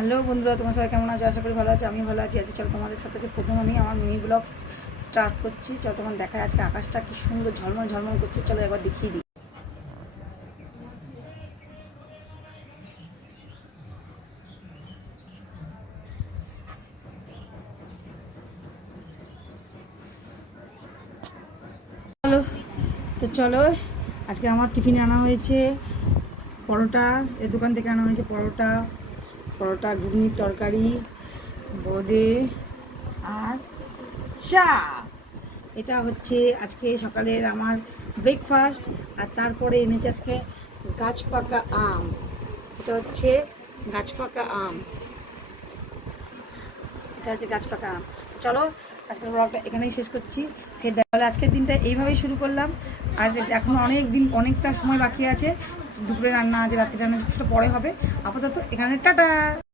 Hello বন্ধুরা, তোমার সবাই কেমন আছো? আশা করি ভালো আছে। আমি ভালো আছি। আজকে চলো তোমাদের সাথে যে প্রথম আমি আমার মিনি ব্লগ স্টার্ট করছি। চলো তোমার দেখায় আজকে আকাশটা কি সুন্দর ঝলমল ঝলমল করছে। চলো একবার দেখিয়ে দিই। চলো তো চলো, আজকে আমার টিফিনে আনা হয়েছে পরোটা। এই দোকান থেকে আনা হয়েছে পরোটা ঘুগনির তরকারি, বোঁদে আর চা। এটা হচ্ছে আজকে সকালের আমার ব্রেকফাস্ট। আর তারপরে এনেছে আজকে গাছপাকা আম। এটা হচ্ছে গাছপাকা আম, এটা হচ্ছে গাছপাকা আম। চলো আজকের ব্লগটা এখানেই শেষ করছি। ফের তাহলে আজকের দিনটা এইভাবেই শুরু করলাম। আর এখনও অনেকটা সময় বাকি আছে। দুপুরে রান্না আছে, রাত্রি রান্না সেটা পরে হবে। আপাতত এখানে টাটা।